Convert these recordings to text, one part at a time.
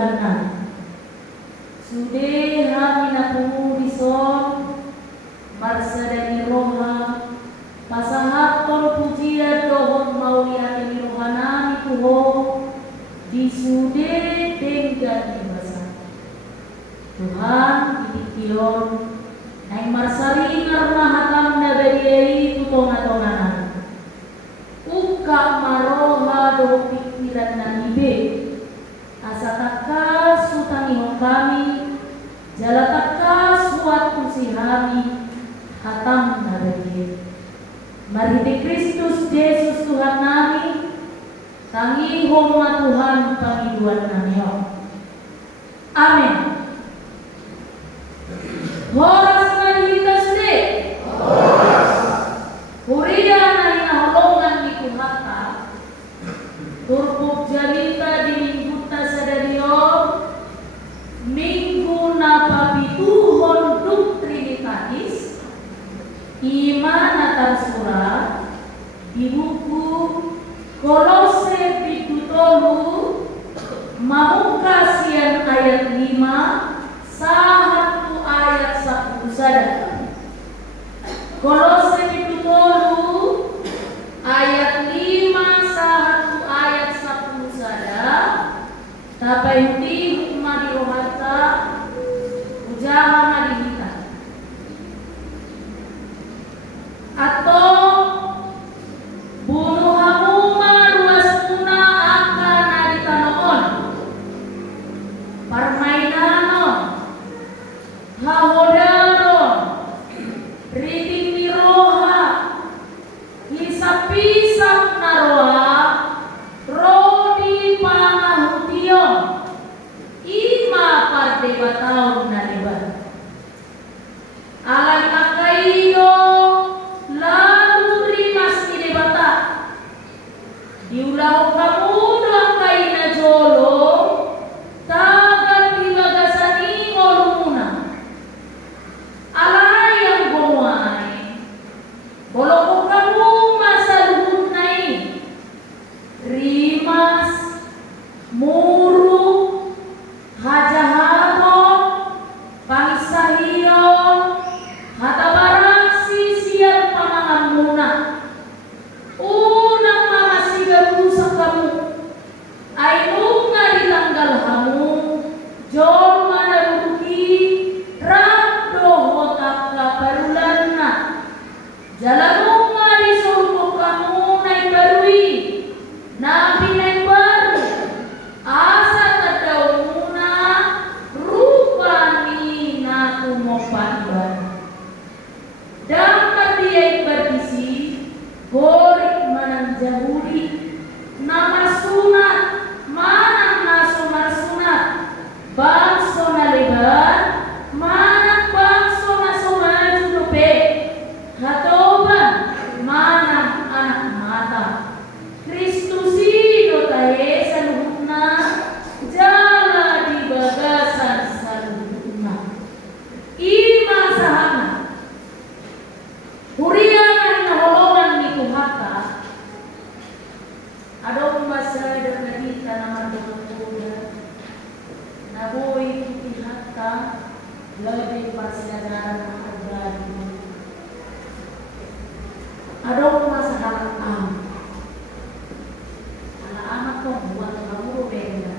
Tuhan sude hamina pumudison marsadani roha pasahakon pujian dohon mauliati rohanami tuho disude tenggan dibasa Tuhan dikion naik marsari ngarna hatam nabadiai tutona-tonanan uka maroha doh pikiran nanibe asataka sutangihon kami jalataka suatu sihami hatam nabadiai mari di Kristus Yesus Tuhan nami tangihon ma Tuhan pangiduan namio amin. Horas manihitas de Huria na hinaholongan ni Kumata turpuk jalita di mingguta sa dadio minggu na papituhon Trinitatis iman atar surat di buku Kolose pitutolu mamuka sian ayat 5 satu ayat 10 saja. Kolose pitutolu ayat 5 satu ayat 10 saja. Tapai ti hukma di rohata ujaha madihita atau bunuh hamuma ruas tuna akan aditanoon permainanon hahodaron riting niroha hisap-hisap naroha rodi pangahution ima pardebataon na debat alay kakaido lalu rimas ni debata diulau kamu doang kaina jolo tagan dimagasani ngolumuna alay yang gomuay boloko kamu masa luhut nai rimas muru hajaharon pangsahiyon hatabarang sisian panangan muna unang mamasigan rusak kamu ay nunga ditanggal hamu jol manaruki rado hotak kaparulan na jalanunga disurupok kamu naik barui nabi naik baru asa tadaw muna rupani na tumopan dapat dia berdisi gorik manang jahudi nama sunat manang nasumar sunat bangso na lebar manang bangso na sumal junupe hatoban manang anak mata Kristusido tahe sa luhutna jala di bagasan sa luhutna ima sahana Huria na naholongan ni Kumata adong masa nagita na mardutuda nabuhay kitihata labing pasinadaran ng agadi adong masa halang anak ko buwan na mamuro benda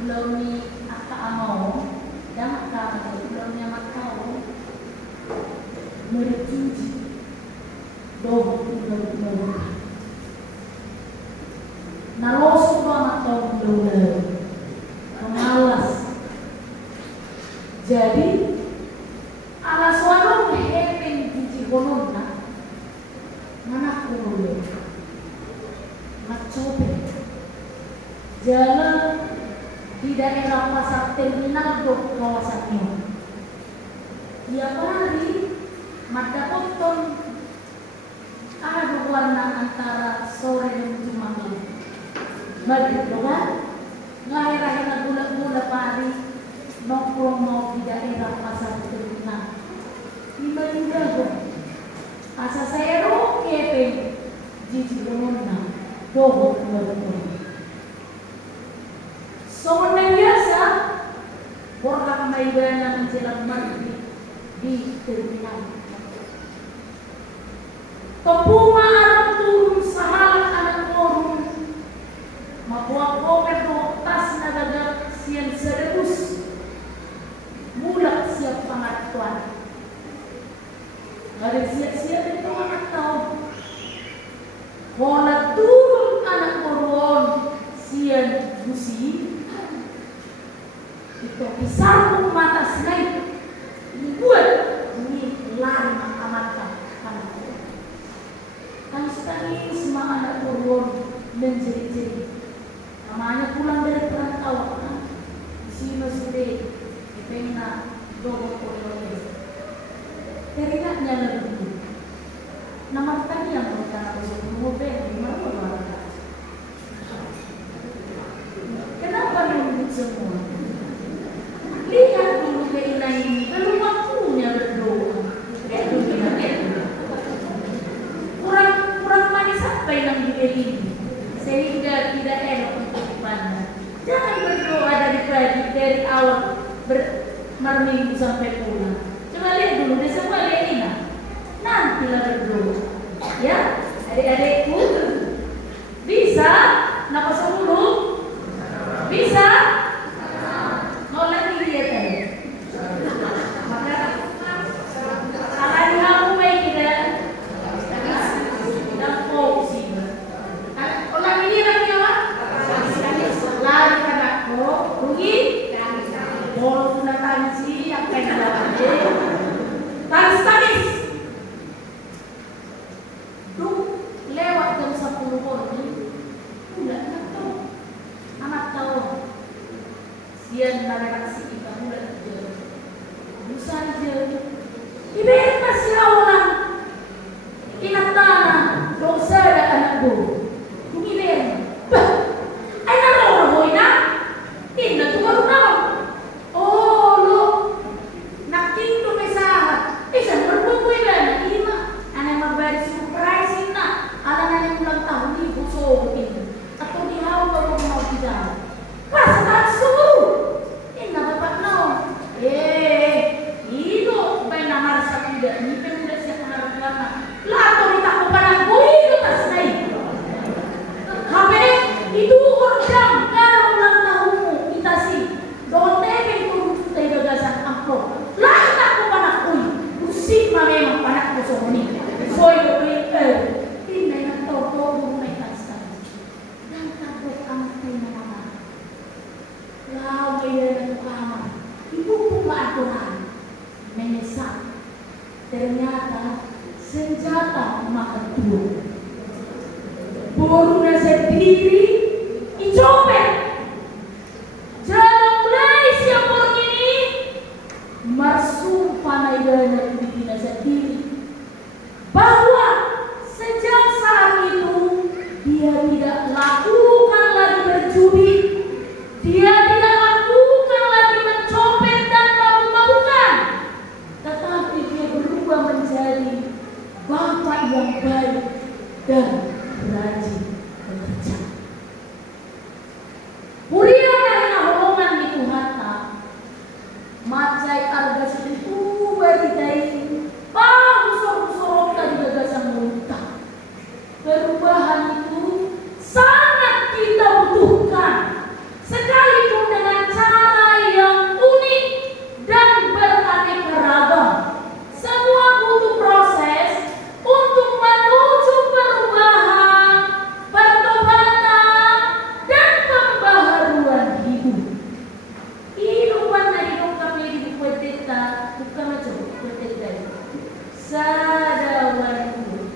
ulaw ni akaamaw damat ka ulaw niya matao merejiji doh ulaw nalosok banget tau ulaw malas jadi alas warung hepeng jiji konon na mana kulo macobe jalan di daerah pasar terminal do kawasannya tiap hari mata potong ada warna antara sore dan malam begitu kan ngahir-ngahir gula-gula pari nongkrong mau di daerah pasar terminal lima juga kok asa saya roke pe jiji gomona doho sampai bana menjelang maghrib di terminal. Kepuma arang turun sahalat anak korun, mabuang koper do tas nagaga siang serebus, mulak siap pangatuan. Ada siap-siap itu anak tahu. Wala turun anak korun siang busi. Itu pisarmu mata senai buat ini lama amat anakku. Tangis semua anak korun menjerit-jerit. Namanya pulang dari perantauan. Di sini sudah pengen dogo koyo. Teringatnya lebih. Nama tadi yang berkata sebelum mobil di mana? Kenapa menyebut semua? Lihat dulu keinginan ini, belum waktunya berdoa. Kurang manis apa yang diberi ini, sehingga tidak enak untuk dipandang. Jangan berdoa dari awal berminggu sampai pulang. Coba lihat dulu, dia semua lihat ini. Nantilah berdoa. Ya, adik-adikku, bisa? Napas dulu? Bisa? Mau lagi lihat tadi. Maka salah kamu baik tidak. Dan fokus ini. Ulang ini lagi apa? Lari anakku, rugi. Mau sudah tansi apa yang dilakukan? Tangis. Tuh lewat jam 10 pagi. Udah anak tahu. Sian reaksi kita mulai terjadi. Bisa aja. Ibarat masih awal. Ingat tanah. Dosa ada anak guru. Mengilir. Bah. Aina roh hoina. Inna tu baru naon. Oh lo. Nakin tu mesahat. Isan berbuat dan ima. Anak mabari surprise ina. Anak ulang tahun di buso ini. Atau di hawa baru mau tidak. Pas tak suruh. Inna bapak no. Itu baik nama rasa tidak. Ini pemuda siapa narapana. Lato ditakut padaku itu tas naik. HP itu ordam kalau ulang tahunmu kita sih. Dote turun sutai gagasan amplop. Lain takut padaku. Musik memang padakku sohoni. Soy Inna yang tahu rumah kasar. Dan takut amat nama. Lau kaya amat. Ibu buka aturan. Menyesal. Ternyata senjata makan tubuh. Burungnya sendiri dicopet. Jangan mulai siap orang ini bersumpah naidana dirinya sendiri bahwa sejak saat itu dia tidak lakukan lagi berjudi, dia tidak lakukan lagi mencopet dan mabuk-mabukan, tetapi dia berubah menjadi bapak yang baik dan rajin bekerja. Puriyo dari nahulungan di Tuhata, macai arga itu beritai, usor-usor tadi gagasan muntah. Perubahan itu sangat kita butuhkan, sekalipun dengan cara yang unik dan beraneka ragam. Semua butuh proses untuk menuju perubahan, pertobatan, dan pembaharuan hidup. Kehidupan dari kami di Kuweteta bukan macam Kuweteta. Sadawanku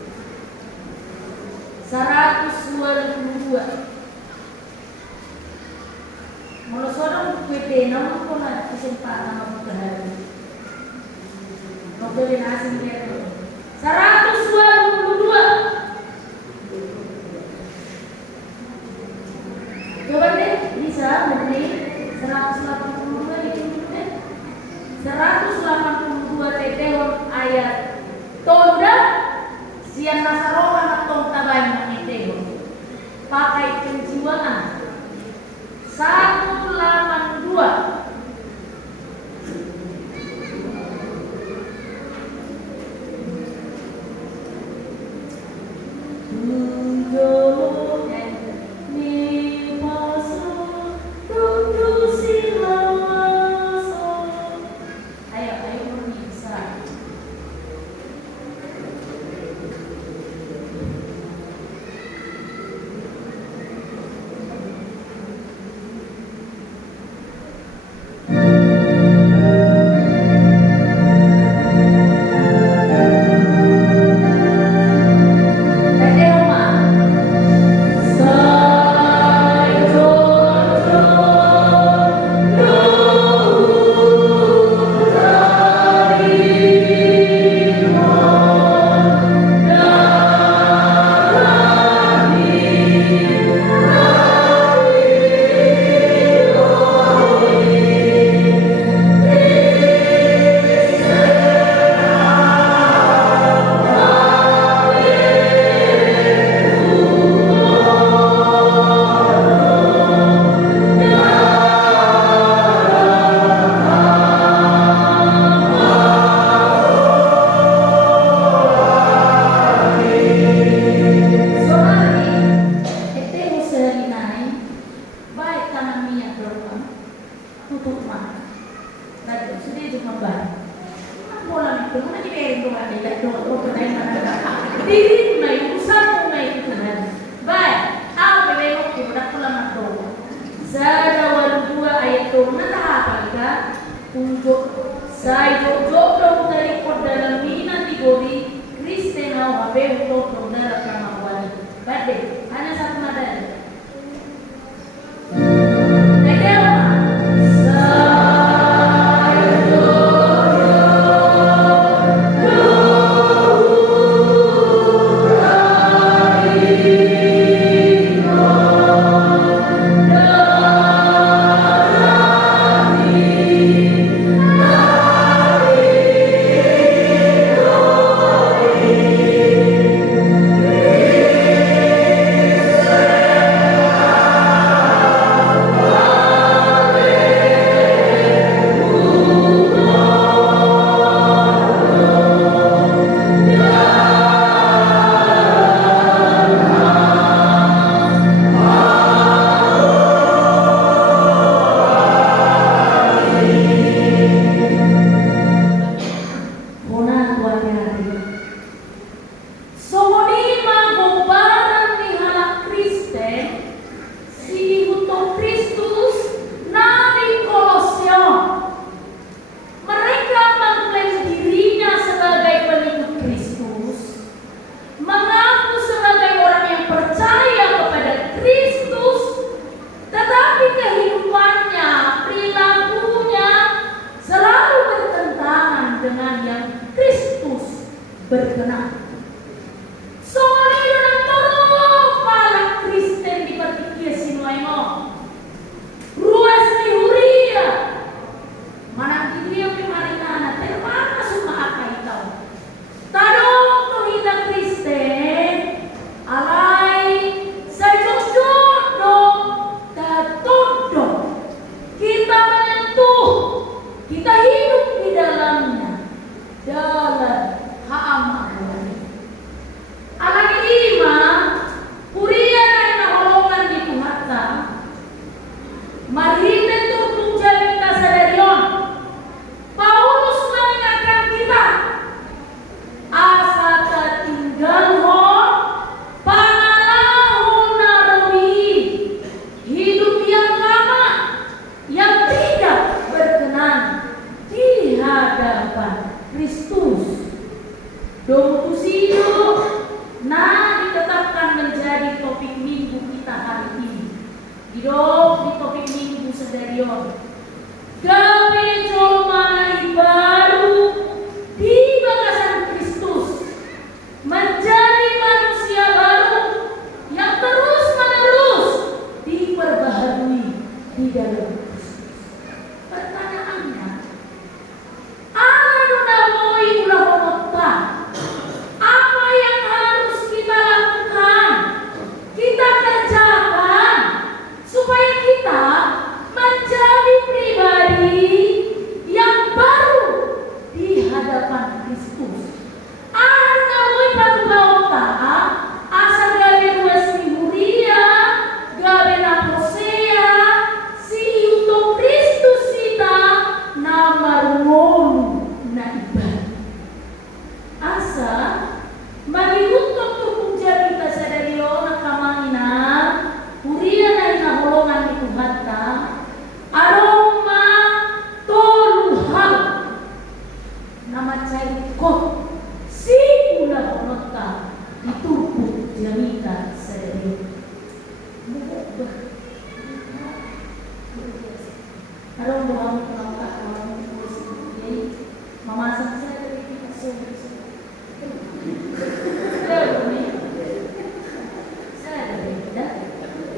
122. Mula sodong Kuwete namun ko na kesempatan mabukahan. Novelin asing nito. 122. Coba deh, bisa menit 182 ini. 182 tetehon ayat. Tonda siang nasarokan at tong tabay ng iteho. Pakai penjiwaan 182. deh, hanya satu nada aja. Berkenan. Soalnya orang terus palak Kristen di patikia sinuaino. Ruas ni huria. Mana dia pimarina termana suma akai tau. Tadong to hita Kristen alai sajok-jok tatodong. Kita menyentuh, kita hidup di dalamnya. Dalam alagi lima, kuria na inaholongan di Tuhan. Marhinde turtung jalita sa darion. Paulus mengingatkan kita, asa tertinggal ho, pangalahon narawi, hidup yang lama, yang tidak berkenan di hadapan Kristus. Domutusino ditetapkan menjadi topik minggu kita hari ini. Hidup di topik minggu sedarion. Gawe jolmai baru di bakasan Kristus, menjadi manusia baru yang terus menerus diperbaharui di dalam Kristus. Pertanyaannya, anu namoi ulah honota. Apa yang harus kita lakukan, kita kerjakan supaya kita menjadi pribadi yang baru di hadapan Kristus. Anda mulai patu baota, asa gabe ruas mihuria, gabe naposea, si untuk Kristus kita nama ruolu na ibadah. Asa magihutok tukung jari kita sa dariyo na kamangina, huria na inaholongan ni Tuhata, aroma toluhang na macay ko, si ulah honota itupot jamita sa dariyo. Mubok ba? Arong buhang kumaka, arong kursi, mamasak sa dariyo kita sobres.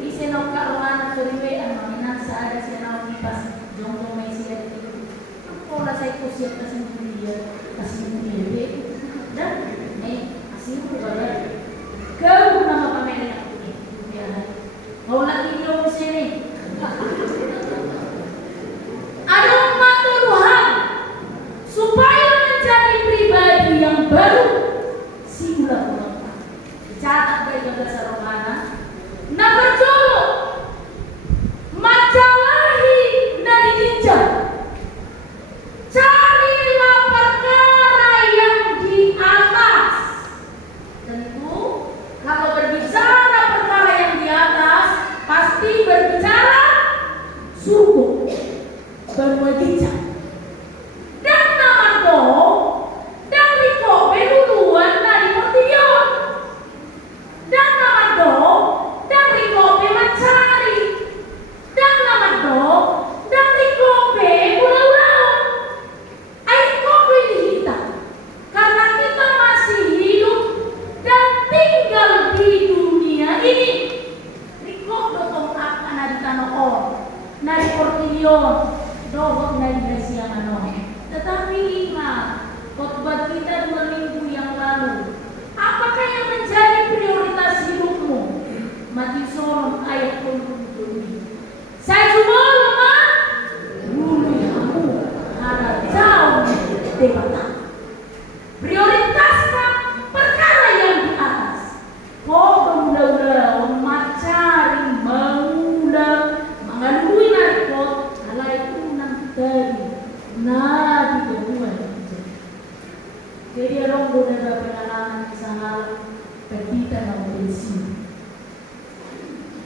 Isenok karuan kuriwe ang manginan sa ada senok kipas jongkong may siya dito. Pola sa iko siya kasi hindi dan asin ko ba kau na mapamili ako ni wala tiyo ko siya ni anong matuluhan supaya menjadi pribadi yang baru simula ko catat ba yung sa Romana na berjolo macalahi na dininja. Carilah perkara yang di atas. Tentu kalau berbicara perkara yang di atas pasti berbicara surga berwajib. Dan nama do dari ko beluluan dari pertiyon. Dan nama do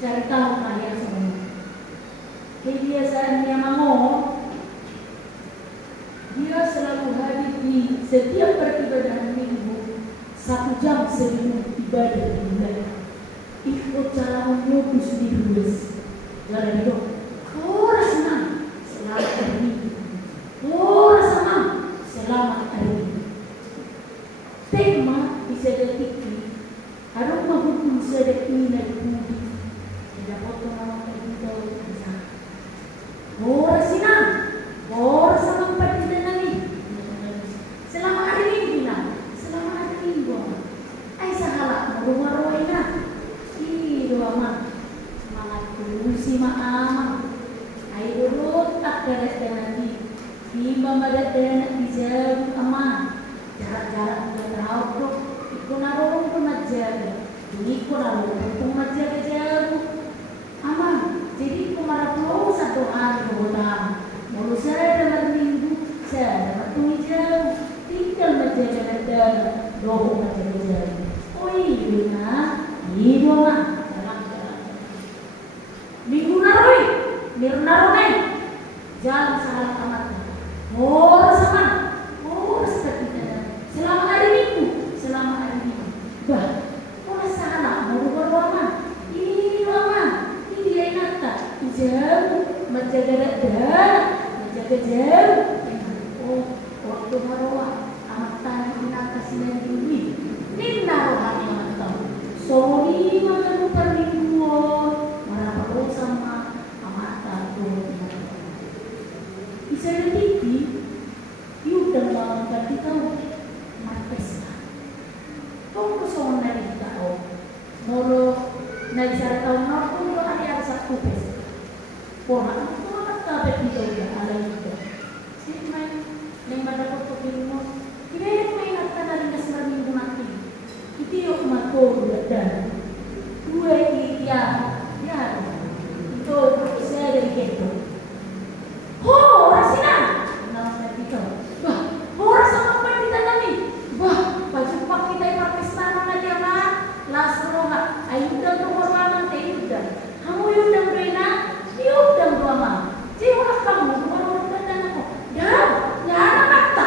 cari tahu kalian semua. Kebiasaan dia mau, dia selalu hadir di setiap peribadahan minggu 1 jam sebelum ibadah dimulai. Ikut cara memutus di ruas. Lalu itu, orang senang selamat hari minggu. Orang senang selamat hari minggu. Tema bisa detik harus menghukum sedek nilai budi. Tidak potong nama kita bisa. Orang senang, orang senang pada nanti. Selama hari minggu nak, selama hari minggu. Ay sahala, marumaro na. Doa mah semangat dulu si maamang. Ay urut tak garet nanti. Di mamadat dan dijauh aman. Jarak-jarak nggak tahu tuh. Ikut narung pun aja. Ini ikut narung pun aja jauh. Aman. Jadi kumarap lo satu hari kemudian. Mulu saya dalam minggu saya dapat jauh. Tinggal menjaga dan doa menjaga jauh. Oh iya, iya mah. Minggu naroi, mirnarone, jalan salah tamat. Orang sama, orang seperti selama hari minggu, selama hari minggu. Bah, orang salah, mau berdoa ini doa, ini dia nata, jauh, menjaga darah, menjaga jauh. Oh, waktu berdoa, amatan nata sinan dulu, nina rohani amatan. Sorry, makan lupa minggu. Sama amatan tuh bisa detik udah melakukan kita marpesa kau kosong dari kita molo dari cara tahun aku lo ada satu pes porang aku amat kabeh kita udah ada itu sih main yang pada foto filmu kita yang main akan dari dasar minggu nanti itu yuk mako udah dan dua ya itu saya dari gitu. Oh, rasina. Nama kita. Wah, orang sama apa kita nami? Wah, baju pak kita yang Pakistan aja mah. Lasro ha. Ayo dan rumah teh udah. Kamu udah berena? Dia udah berama. Jiwa kamu baru dan aku. Dah, nyara mata.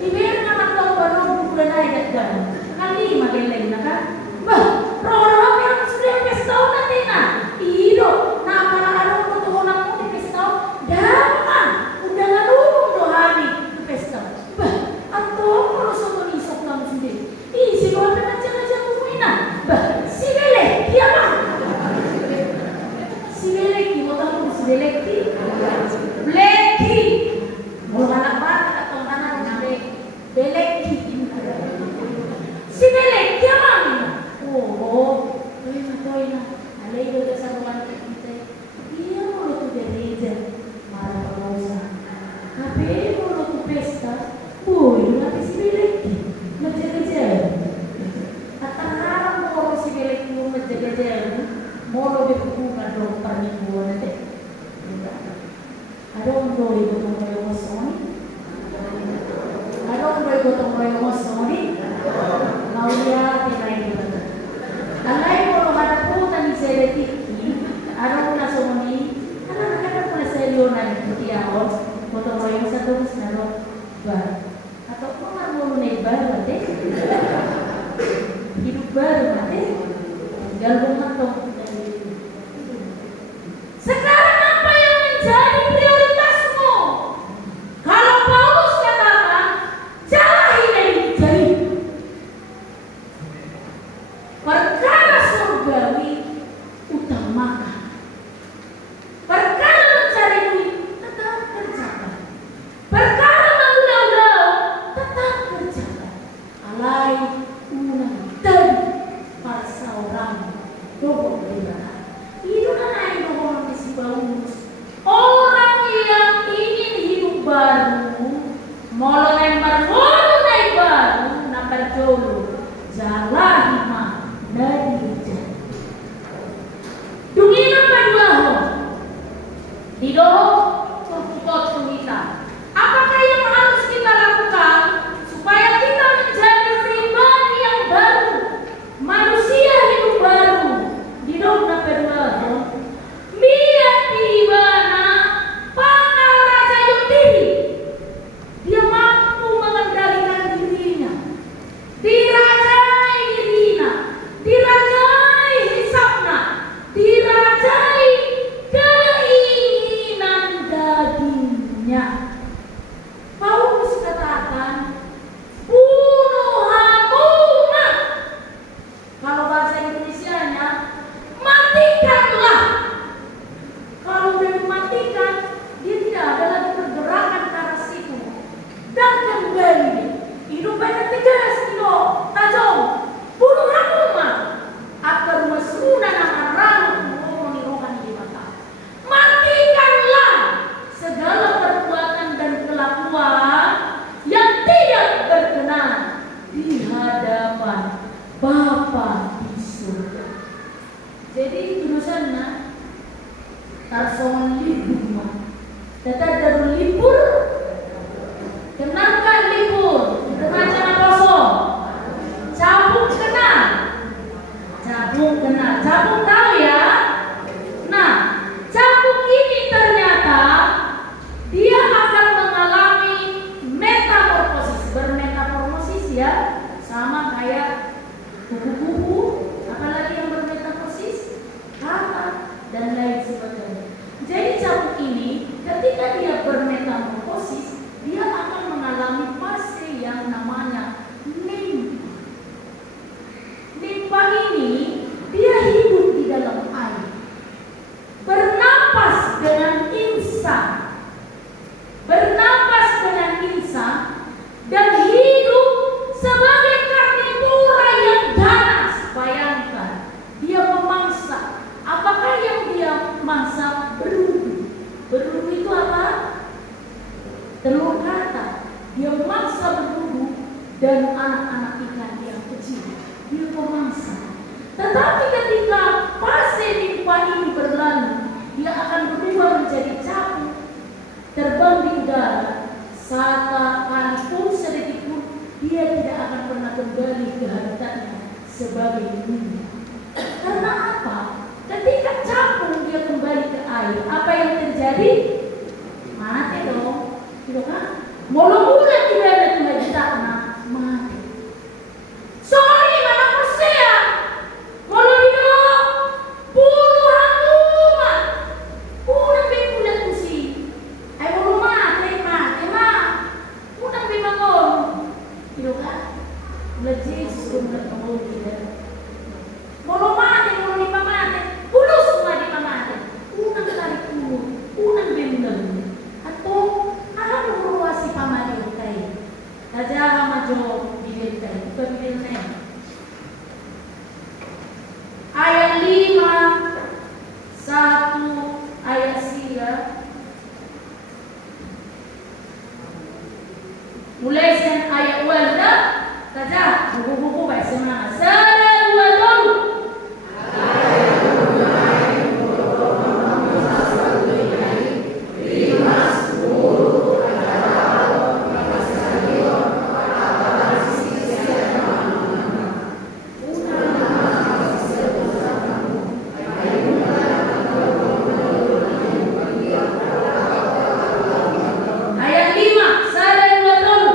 Iber nama tahu baru bulan aja dan. Kali makin lain kan? Wah, orang yang sudah pesta nanti nah. Iyo, nah kalau aku tuh nak mau di pesta, dah udah ngadung tuh hari di pesta. Bah, atau kalau semua isok kamu sendiri, si luar macam-macam kuminan. Bah, si belek, dia mah. Si belek, mau tahu si belek? Beleki, mau anak apa atau anak belek? Si belek, dia mah. Oh, enak. Alay ko sa buwan kita. Iya mo to gereja. Mara pausa. Tapi mo to pesta. Uy, natin si Beleki. Magjaga-jaga. At ang harap mo si Beleki mo magjaga-jaga. Mo bebukan dong pernikuan natin. Adong doy gotong royong mosoni. Adong doy gotong royong mosoni. Maulia tinay kita. Alay mo ada putan di seletiki, ada pula somoni, ada pula selionan di awal, potong royong satu senaro bar, atau pengar mau naik bar mate, hidup baru mate, galung matong. Sekarang apa yang menjadi prioritasmu? Kalau Paulus katakan, jalahi dari jari. Perkara surgawi utamakan. Perkara mencari duit tetap kerjakan. Perkara mengundang-undang tetap kerjakan. Alai unang dan para seorang doa beribadah. Itu naik doa di Paulus. Orang yang ingin hidup baru, mulai baru, nampak jolo, jalan hima. Dari hujan. Dungina paduaho. Didoho perkutut kita. Apakah yang harus kita lakukan supaya kita menjadi pribadi yang baru, manusia hidup baru di Jadi tulisannya tarsongan libur, data dari libur, kenapa libur? Kenapa kosong? Cabung kenal, cabung tahu ya? Nah, cabung ini ternyata dia akan mengalami metamorfosis, bermetamorfosis ya, sama kayak kupu-kupu, apalagi yang bermetamorfosis, kata dan lain sebagainya. Jadi cabung ini ketika dia bermetamorfosis, dia akan mengalami fase yang namanya nimpa. Nimpa ini dia hidup di dalam air, bernapas dengan insan, dan hidup sebagai karnivora yang ganas. Bayangkan, dia memangsa. Apakah yang dia mangsa? Berudu. Berudu itu apa? Telur kata. Dia memangsa berudu dan anak-anak ikan yang kecil. Dia memangsa. Tetapi ketika fase nimpa ini berlalu, dia akan berubah menjadi cabung, terbang di udara. Sekalipun sedetik pun dia tidak akan pernah kembali ke habitatnya sebagai dunia. Karena apa? Ketika cabung dia kembali ke air, apa yang terjadi? Mati dong, gitu kan? Mula-mula tidak ada kehabitatnya, mati. Sorry, mana persia? Kalau hidup, puluhan umat, unang bikulat kusi. Ay mau mati, unang bimangon, gitu kan? Mula Jesus kumula kamu tidak. Mau mati, mau di pamati, puluh semua di pamati. Unang tarik puluh, unang bimbang. Atau apa beruasi pamati kayak? Raja majo bibir kayak, bukan bibir kayak. Ayat 5, 1 ayat sia. Mulai sen ayat wala saja buku-buku baik semangat. Sada dua dulu. Ayat 5, sada dua dulu.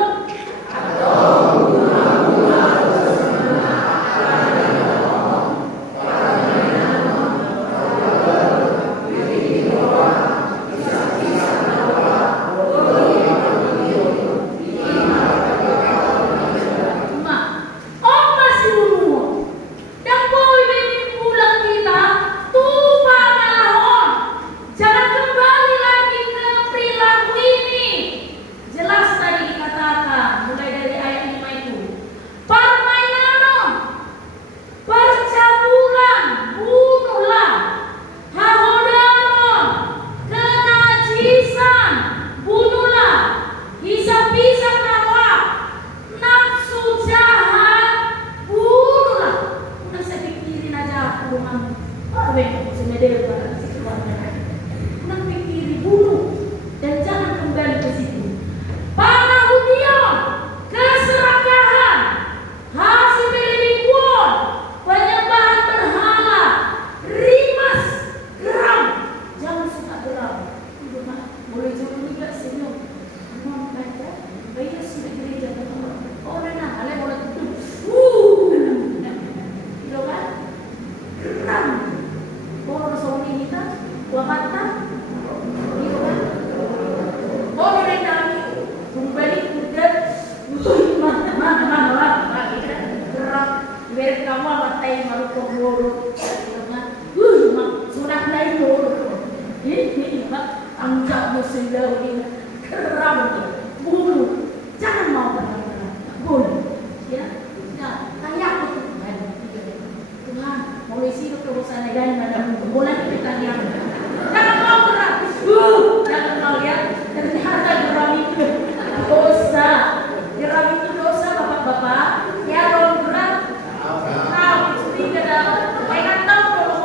Bapak, ya kalau berat, nah, tidak ada, kayak tahu kalau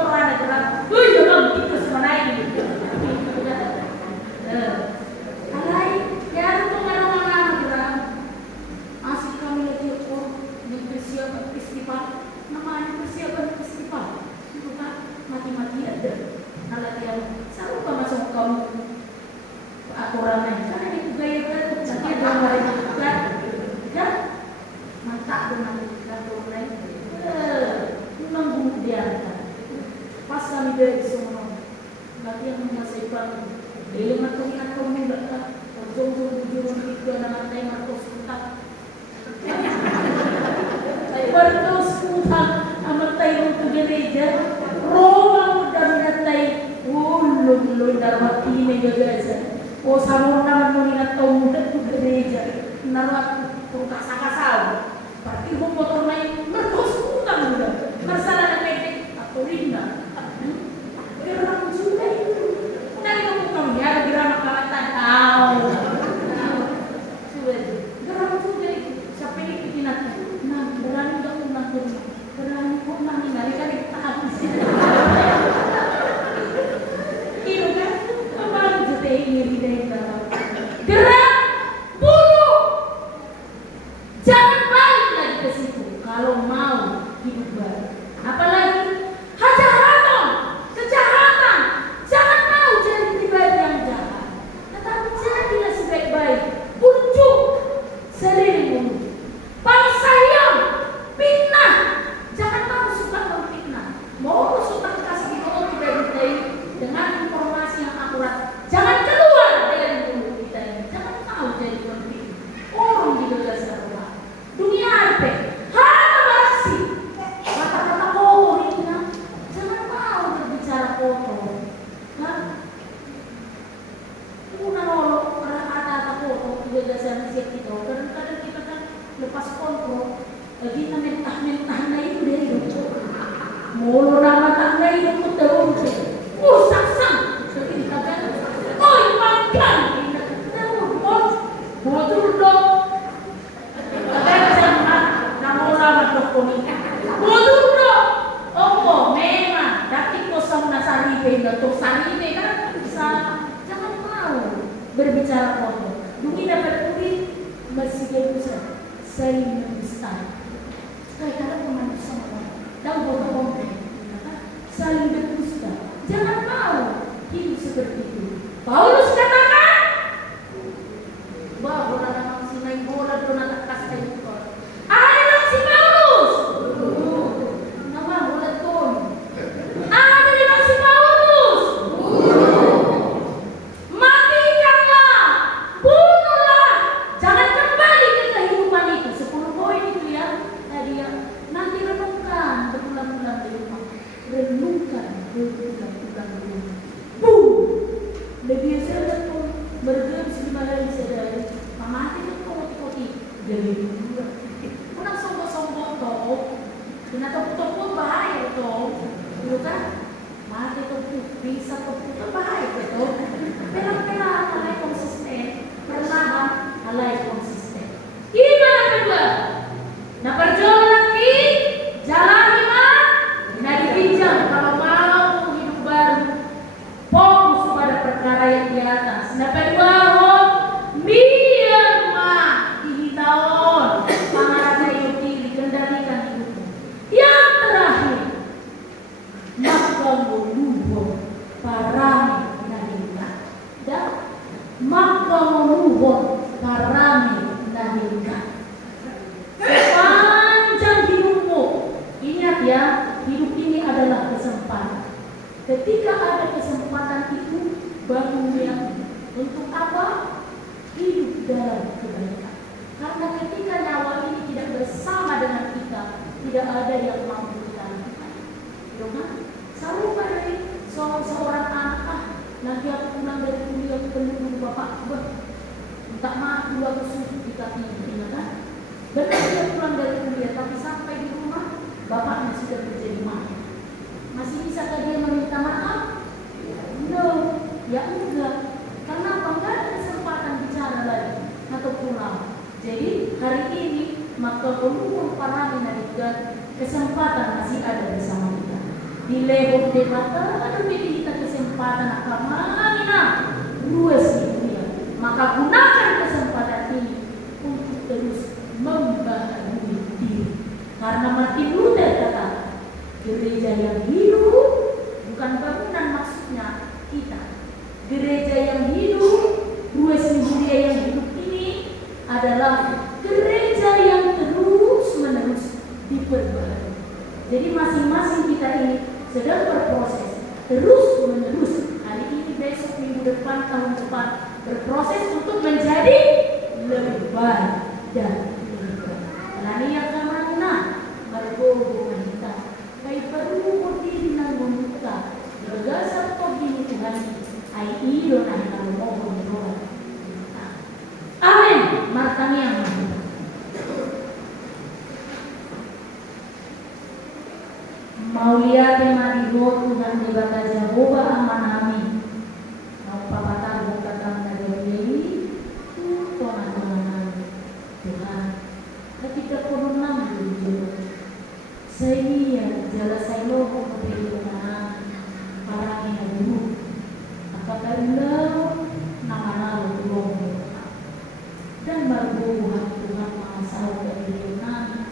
dari sono. Lagi yang menguasai bangun. Dia matungin atau muda tak. Ujung bujurun itu anak saya martos utang. Saya martos utang amat tayo untuk gereja. Roma udah minatai. Ulun darwat ini gereja. O sama naman mo ninataw muda untuk gereja. Narwat kung kasakasal. Pati mo motor na yung martos utang muda. Marsala na pwede. Ako rin na. Pero ako juga itu. Nari mo utang niya. Nagira makalatan. Gerang juga itu. Siapa ini bikin aku? Nah, berani gak undang ke rumah? Berani kok nani nari kan kita habis. Itu kan? Apa jute ini di dalam? Gerak, bunuh. Jangan balik lagi ke situ kalau mau hidup baru. Apalagi kejahatan. Jangan mau jadi pribadi yang jahat. Tetapi jadilah sebaik-baik. Bujuk, sering bangsa yang fitnah. Jangan mau suka memfitnah. Mau suka kasih orang tidak dengan informasi yang akurat. Jangan keluar dari mulut kita ini. Jangan mau jadi pemfitnah. Orang di dalam serba dunia apa? Hanya bersih. Kata-kata kotor ini. Jangan mau berbicara kotor. Nah, nolok kata-kata kotor di dalam siap kita. Kadang-kadang kita kan lepas kontrol. Kita mentah-mentah na itu dari itu. Mulu nama tangga itu terus. Saksang. Kita kan. Oi, makan. Bodoh dong. Jangan nama nama dokoni. Bodoh dong. Oh, memang. Tapi kosong nasari benda tuh sari kan bisa. Jangan mau berbicara kotor. Dumi dapat duit masih dia bisa. Saya mendusta. Kadang memang sama orang. Tahu bahwa komplain. Saling berdusta. Jangan mau hidup seperti itu. Paulus katakan bahwa orang si main bola donat kasih itu. Ada si Paulus. Nama bola ton. Ada si Paulus. Matikanlah, bunuhlah, jangan kembali ke kehidupan itu. 10 poin itu ya. Tadi ya. Nanti renungkan berulang-ulang di rumah. Renungkan berulang-ulang di rumah. Boom. Lebih saya pun bergerak sebenarnya sadari. Mati itu koti-koti dari dulu. Kurang sombong-sombong toh. Kena topuk-topuk bahaya toh. Dulu kan mati topuk bisa topuk bahaya toh. Pelan-pelan halai konsisten. Perlahan halai konsisten. Gimana kedua? Nah perjuangan lagi jalan iman. Nah dipinjam kalau mau hidup baru. Fokus pada perkara yang di atas. Nah kedua Myanmar tahun Pangaraja Yuki dikendalikan hidupmu. Yang terakhir Makamunuhon Parami Nahingka. Dan Makamunuhon Parami Nahingka. Sepanjang hidupmu, ingat ya, hidup ini adalah kesempatan. Ketika ada kesempatan itu, bangunlah. Untuk apa? Hidup dalam kebaikan. Karena ketika nyawa ini tidak bersama dengan kita, tidak ada yang mampu kita lakukan. Selalu pada seorang anak, nanti aku pulang dari kuliah ketemu bapak, minta maaf dulu aku susu di kaki ini, kan? Benar dia pulang dari kuliah, tapi sampai di rumah bapaknya sudah menjadi mati. Masih bisakah dia meminta maaf? No, ya enggak. Karena apa? Enggak ada kesempatan bicara lagi atau pulang. Jadi hari ini maka peluang para menarikan kesempatan masih ada bersama kita. Di level debata ada kita kesempatan akan mana luas dunia. Maka gunakan kesempatan ini untuk terus membaharui diri. Karena Martin Luther kata, gereja yang hidup bukan bangunan maksudnya kita. Gereja yang hidup, luas dunia yang hidup ini adalah gereja yang terus-menerus diperbaharui. Jadi masing-masing kita ini sedang berproses terus menerus, hari ini, besok, minggu depan, tahun depan, berproses untuk menjadi lebih baik dan lebih baik. Lani yang kemana berbohong wanita kay perlu diri ng memuka bergasal ko din Tuhan ay iyo na hinalumoko ni Tuhan. Amen. Martami ang mahal. Mauliat yang marigot Tuhan di bata Jehovah ang manami. Mau papatagong katang nagawili ito na Tuhan. Tuhan, ketika puno naman dulu sa iya jala sa ilo kung mabili na parang inagulu nakatalaw na manalo tulong dan magbubuhat Tuhan mga asawa kaya namin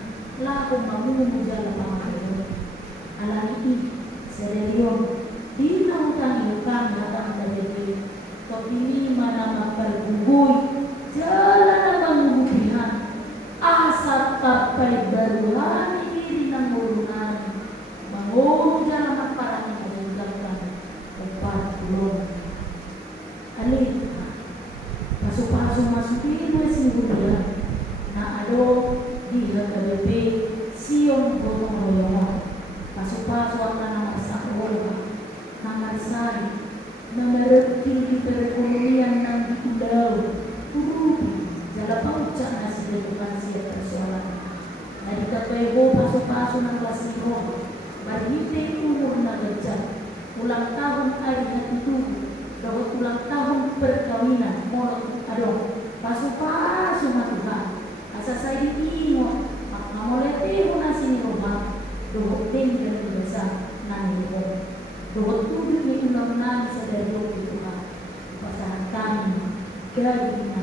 lakong mamumudya ng mga kayo alam ini seryo di na utang ilukan natang dali kapili mana magpalbuboy jala na mangububihan asap tapay baruhan diri ng mulunan bangun dalam parang magandang pagpatulong alin pasok-pasok masukin na singulia na alo di hagabi siyong botong royong pasok-pasok na ng isang oras na marisari na meretil di perekonomian ng ditulaw turubi jala pautsa na sila bukan siya persoalan na dikatayo pasok-pasok ng kelas ni Roma marhintay umur na gajah ulang tahun ay natitubo bahwa ulang tahun perkawinan pasok-pasok na Tuhan asa sa iingot at mamulete mo na siniroma dohot din dari biasa nani mo dohot tuloy ni ulang nani sa dalawang Tuhan pasahan kami gaya